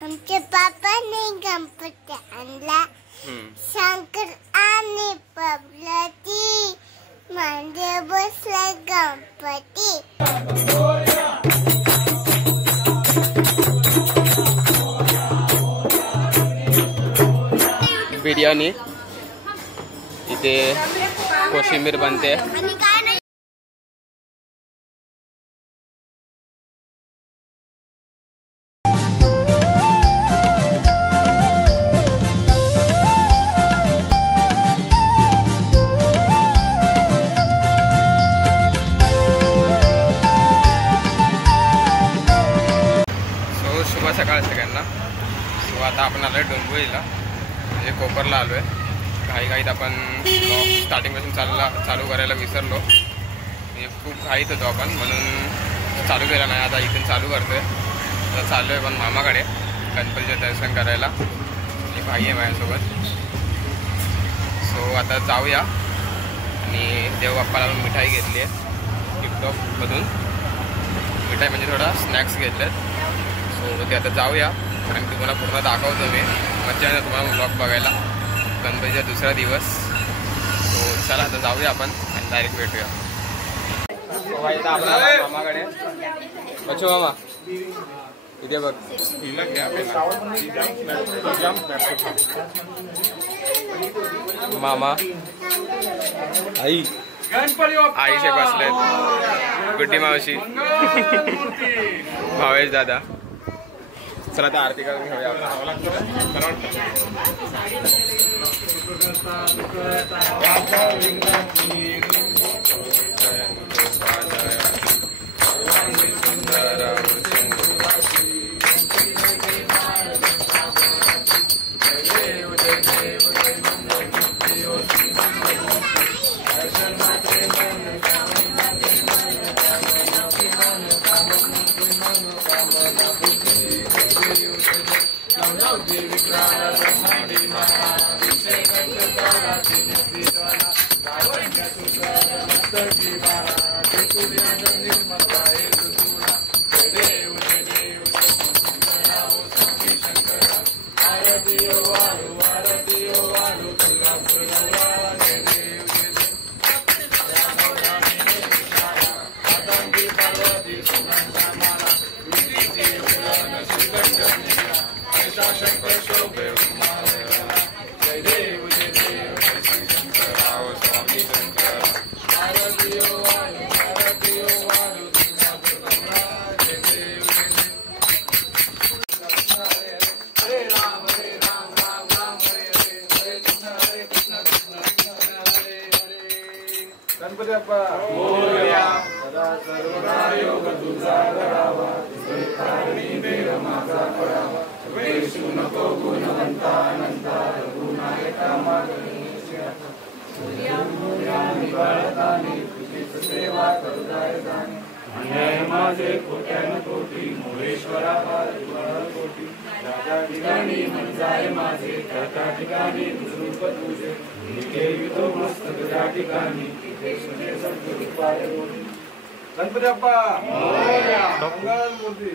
आमच्या पापाने गणपती आणला. शंकर आणि पार्वती म्हणजे बसला गणपती. बिर्याणी इथे कोशिंबीर बनते. शुभ सकाळ सगळ्यांना. सो आता आपण आलोय डोंबिवलीला, म्हणजे कोपरला आलोय. घाईत आपण स्टार्टिंगपासून चालू करायला विसरलो. म्हणजे खूप घाईत होतो आपण, म्हणून चालू केला नाही. आता इथून चालू करतोय. आता चाललो आहे पण मामाकडे गणपतीचं दर्शन करायला. म्हणजे भाई आहे माझ्यासोबत. सो आता जाऊया. आणि देवबाप्पाला पण मिठाई घेतली आहे टिकटॉकमधून. मिठाई म्हणजे थोडा स्नॅक्स घेतलेत. सो ते आता जाऊया आणि तुम्हाला पूर्ण दाखवतो मी. मज्जा येणार तुम्हाला ब्लॉग बघायला. गणपतीचा दुसरा दिवस. सो चला आता जाऊया आपण आणि डायरेक्ट भेटूया. आपला मामाकडे बच्चू मामा इथे बघ. मामा आई आईचे बसले. गुड्डी मावशी भावेश दादा. चला आता आरती करून घेऊया. गणपती बाप्पा मोरया. सदा सर्वदा योग तुझा करावा. कारणी देव माझा पडावा. वेशू नको गुणवंता अनंता. गुणायका मागणी सेवा करुदाय जाणे. अन्याय माझे कोट्यान कोटी. मोरेश्वरा कोटी. त्या ठिकाणी मन जाय माझे. त्या ठिकाणी रूप तुझे. तो मस्तक त्या ठिकाणी. गणपती बाप्पा मंगलमूर्ती.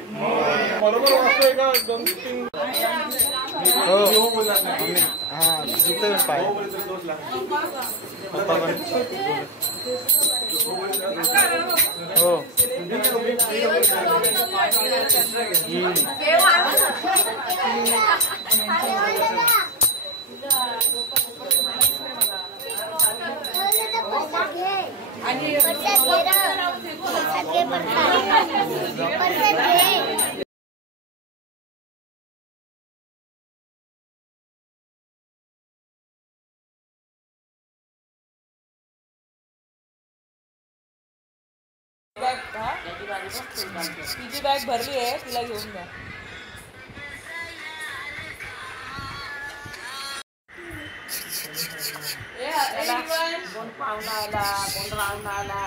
बरोबर वाजतोय का? 2-3 हो बोला. हा झुकते पाय. हो तिची बॅग भरली आहे, तिला घेऊन जा. कोण पाहुणा आला, कोण राहून आला.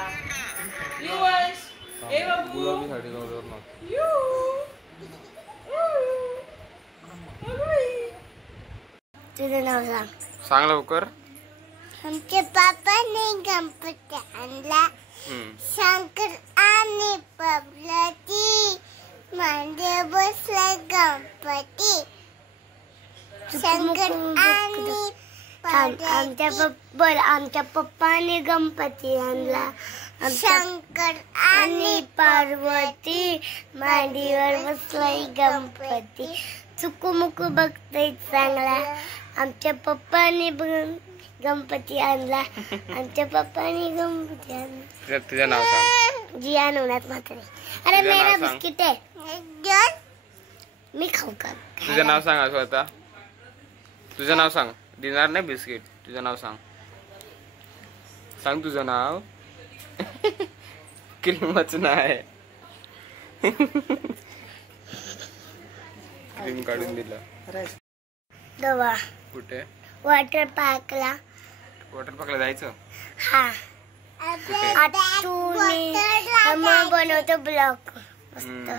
तुझं नाव सांग. सांग लवकर. आमच्या पापाने गणपती आणला. शंकर आणि पार्वती मांडीवर बसलाय गणपती शंकर आणि आमच्या पप्पाने गणपती आणला. शंकर आणि पार्वती मांडीवर बसलाय गणपती. चुकूमुकू बघतोय चांगला. आमच्या पप्पाने गणपती आणला. आमच्या पप्पाने गणपती आणला. तुझं नाव सांग. जिया नवनाथ म्हातारे. अरे तुझं मेरा नाव सांग. बिस्किट आहे. मी खाऊ का? तुझं नाव सांग स्वतः. तुझं नाव सांग. देणार नाही बिस्किट. तुझं नाव सांग. सांग तुझं नाव. क्रीमच नाही. क्रीम काढून दिलं. दवा कुठे? वॉटर पार्कला. वॉटर पार्कला जायचं. हा आतून बनवतो ब्लॉक मस्त.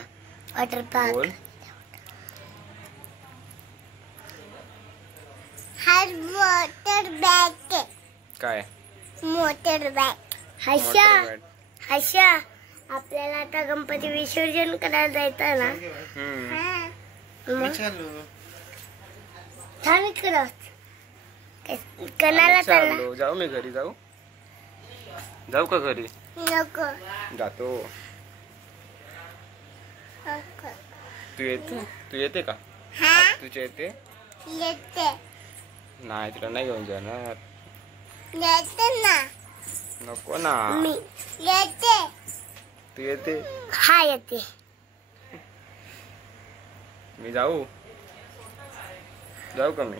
Water park. बोल. हर मोटर बॅग काय? Motor bag. Harsha Motorbike. Harsha आपल्याला आता गणपती विसर्जन करायला जायचं ना. मग थांब इकडं. कणाला चालला. चाललो. जाऊ मी घरी. जाऊ का घरी? नको जातो. तू येते का? हा तुझ्या येते? येते नाही तुला नाही घेऊन जाणार. येते ना नको ना. मी येते. तू येते? हा येते. मी जाऊ का मी?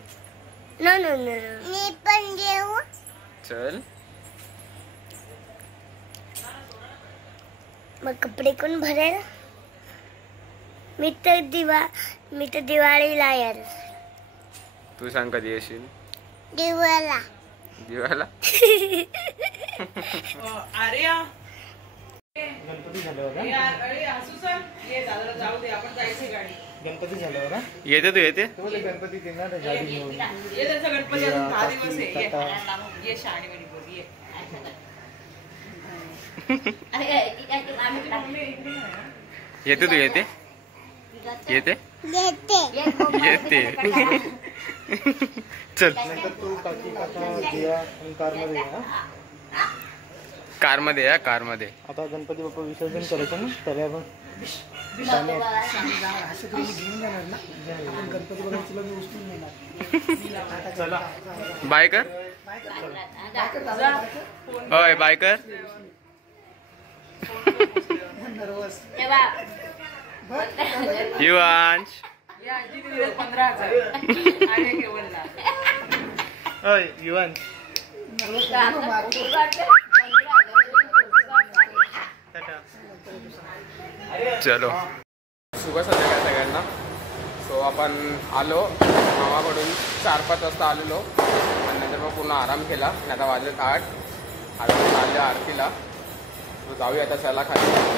No no no. मी पण येऊ. चल. मग कपडे कोण भरेल? मी तर दिवाळीला यार. तू सांग कधी येशील? दिवाला दिवाळीला. आर्या गणपती झाल्यावर जाऊ दे आपण जायची गाडी. गणपती झाल्यावर हा? येते तू येते? तेव्हा गणपती येणार आहे गाडी घेऊन. ये त्यांचा गणपती अजून 10 दिवस आहे. ये शहाणी वाणी बोल ये. येते तू येते? येते येते. येते. चल. नंतर तू काकी काका जिया कारमध्ये कारमध्ये या कारमध्ये. आता गणपती बाप्पा विसर्जन करायचं ना तरी आपण चला बाय कर. होय बाय कर. युवांश. 15,000 आर्या केवलला. होय युवांश. चलो. शुभ संध्याकाळ सगळ्यांना. सो आपण आलो मामाकडून 4-5 वाजता आलेलो आणि नंतर मग पूर्ण आराम केला. आणि आता वाजले 8. आता चालले आरतीला. जाऊया आता. चला खाली.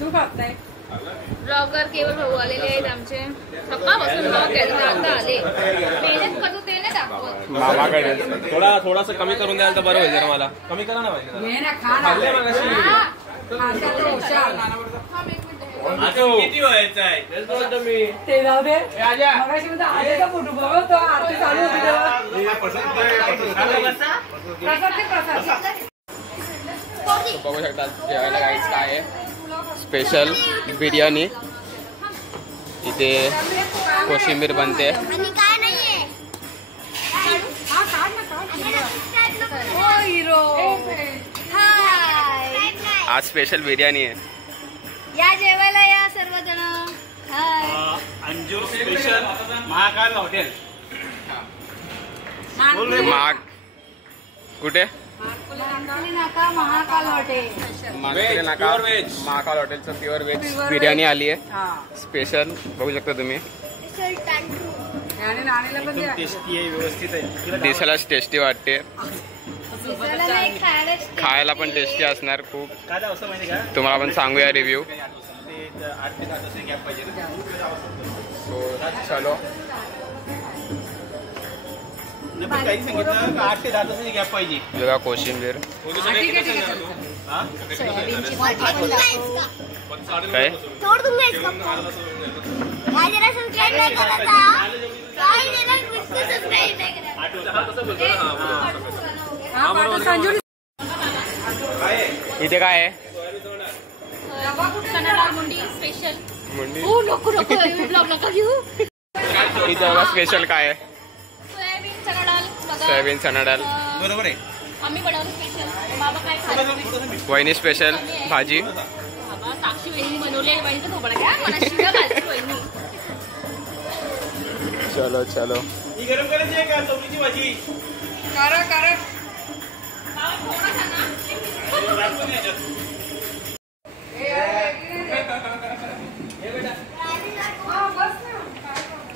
तू खात नाही. ब्लॉगर केवळ भाऊ आलेले आहेत आमचे. सकाळपासून ब्लॉग केला आता आले. मेहनत करतो ते नाही दाखवत. मामाकडे थोडासा कमी करून द्याल तर बरं होईल जरा. मला कमी करा ना पाहिजे. ये ना खा ना. आता तो हुशार. किती व्हायचं आहे ते जाऊ दे. मगाशी म्हणतो आलेचा फोटो बघ तो आरती चालू होती तेव्हा. प्रसाद. बघू शकता जेवायला काहीच काय आहे. स्पेशल बिर्याणी, इथे कोशिंबीर बनते. आणि काय नाहीये हो हिरो. हाय. आज स्पेशल बिर्याणी आहे. या जेवायला या सर्वजण. Hi. Anjur special Mahakal hotel. माग कुठे? नाका महाकाल हॉटेल. मागेले नाका महाकाल हॉटेलचं प्युअर व्हेज बिर्याणी आली आहे. स्पेशल बघू शकता तुम्ही. आणि नाणीला पण द्या. टेस्टी आहे, व्यवस्थित आहे. दिसायलाच टेस्टी वाटते, खायला पण टेस्टी असणार खूप. काय असं माहिती का, तुम्हाला पण सांगूया रिव्ह्यू. 8 ते 10 गॅप पाहिजे ना. सो चलो. काही सांगितलं 8 ते 10 गॅप पाहिजे. बघा कोशिंबीर काय तोड दूंगा इसको. काय जरा सबस्क्राइब नाही करायचा. काय जरा सबस्क्राइब नाही करायचा. इथे काय आहे? मुंडी स्पेशल. मुंडी. नको नको ब्लॉग नका घेऊ. इथे बघा स्पेशल काय आहे. सोयाबीन चना डाळ बघा. सोयाबीन चना डाळ बरोबर आहे. आम्ही बनवलं स्पेशल. बाबा काय खाल्लं? वहिनी स्पेशल भाजी. बाबा साक्षी वहिनी बनवली आहे. वहिनीचं थोबडा घ्या. मला शिव्या घालते वहिनी. चलो चलो. ही गरम करायची आहे का चवळीची भाजी? करा करा. दाखवून याच्यात.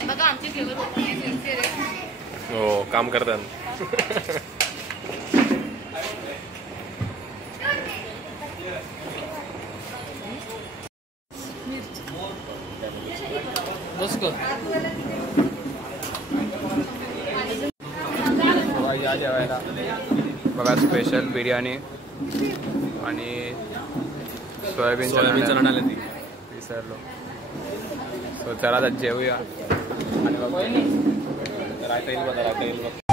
बघा आमची फेवरेट. हो काम करतात. या जेवायला बघा स्पेशल बिर्याणी आणि सोयाबीन चना डाळ विसरलो. सो चला आता जेवूया. आणि राहता येईल बघा, राहता येईल बघ.